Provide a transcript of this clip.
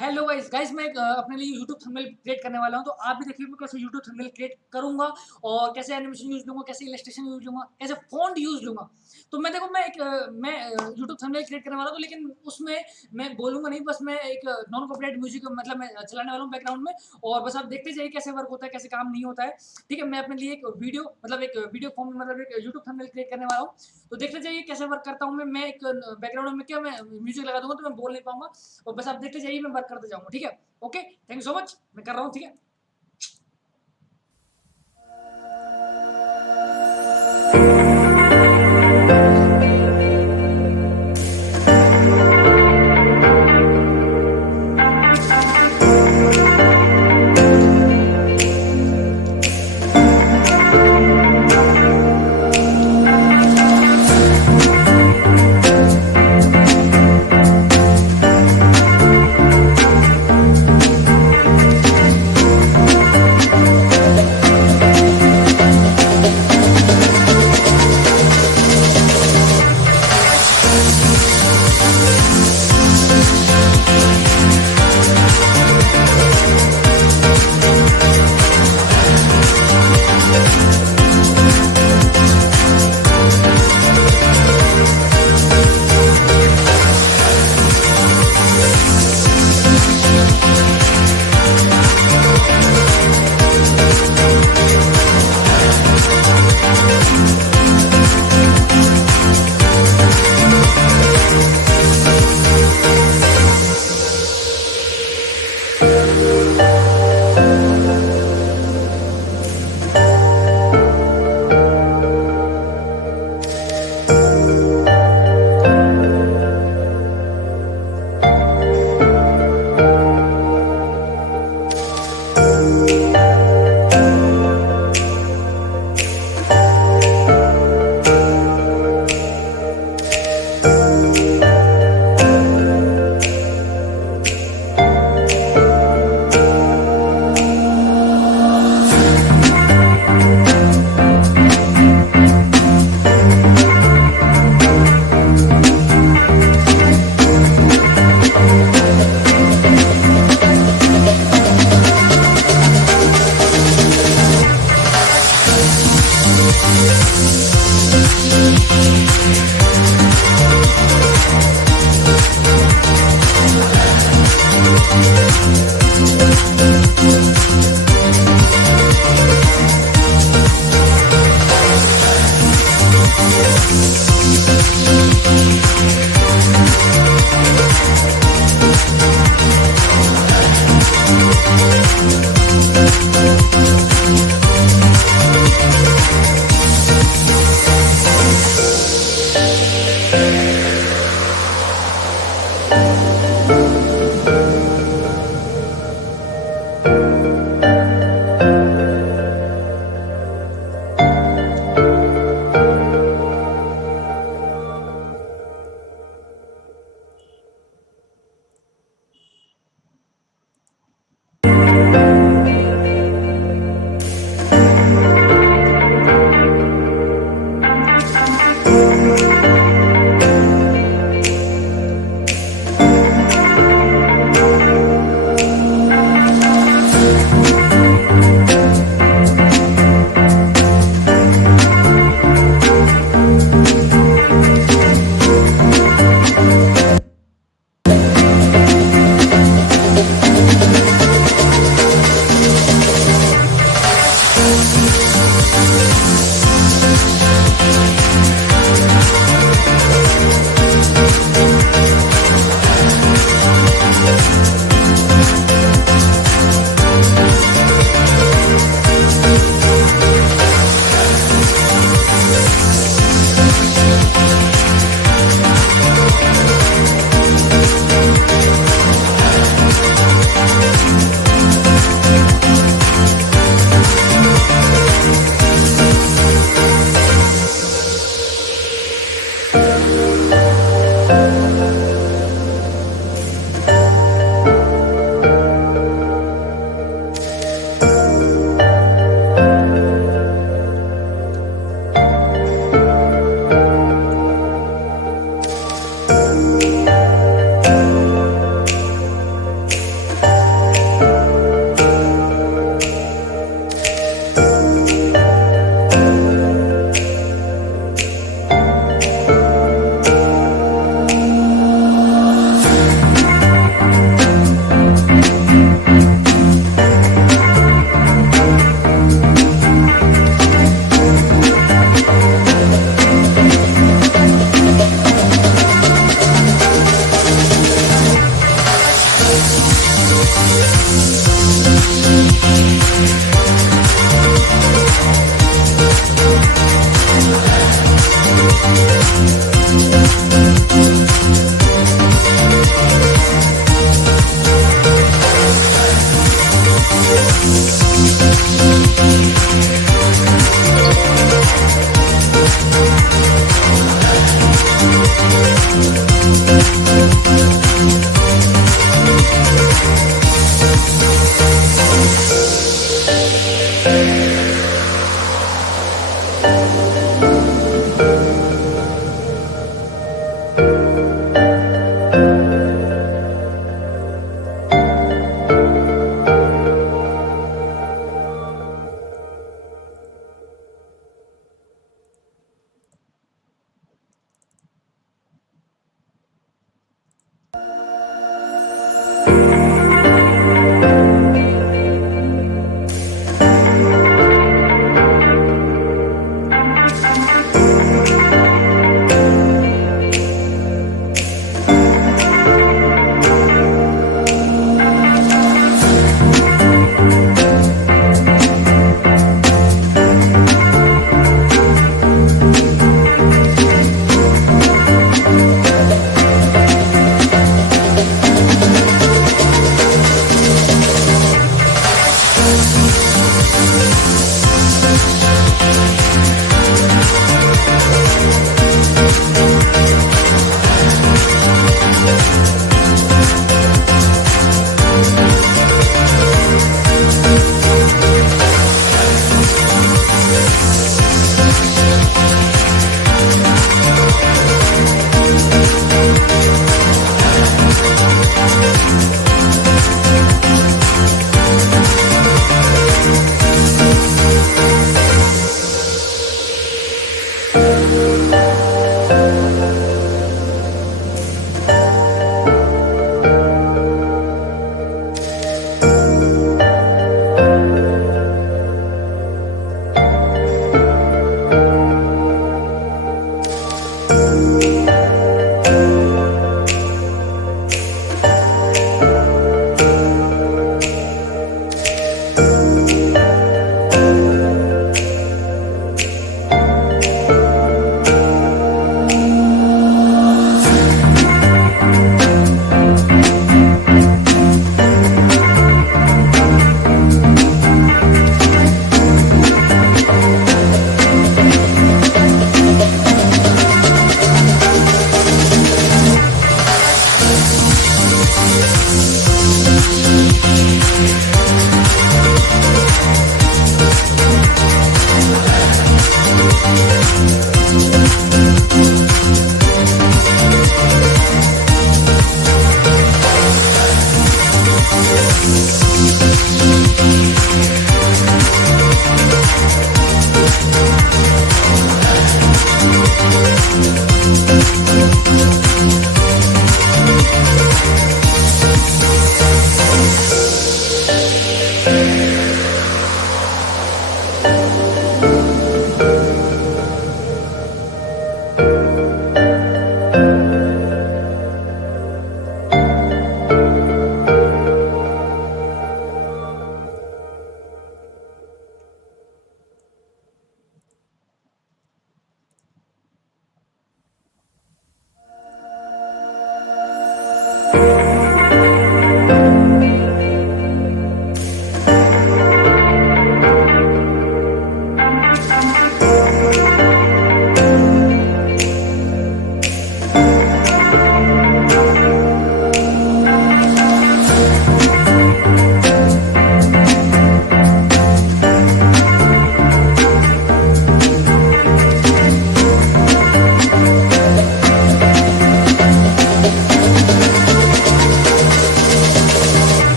Hello guys guys मैं अपने लिए यूट्यूब थंबनेल क्रिएट करने वाला हूं। तो आप भी देखिए मैं कैसे यूट्यूब थंबनेल क्रिएट करूंगा और कैसे एनिमेशन यूज लूंगा, कैसे इलस्ट्रेशन यूज लूंगा, कैसे फॉन्ट यूज लूंगा। तो मैं देखो मैं यूट्यूब थंबनेल क्रिएट करने वाला हूं, लेकिन उसमें मैं बोलूंगा नहीं, बस मैं एक नॉन कॉपीराइट म्यूजिक मतलब मैं चलाने वाला हूं बैकग्राउंड में। और बस आप देखते जाइए कैसे वर्क होता है, कैसे काम नहीं होता है। ठीक है, मैं अपने लिए एक वीडियो मतलब एक वीडियो फॉर्म में मतलब एक यूट्यूब थंबनेल क्रिएट करने वाला हूँ। तो देखते जाइए कैसे वर्क करता हूँ मैं एक बैकग्राउंड में क्या मैं म्यूजिक लगा दूंगा तो मैं बोल नहीं पाऊंगा। और बस आप देखते जाइए, मैं वर्क करते जाऊंगा। ठीक है, okay, thank you so much, मैं कर रहा हूँ। ठीक है।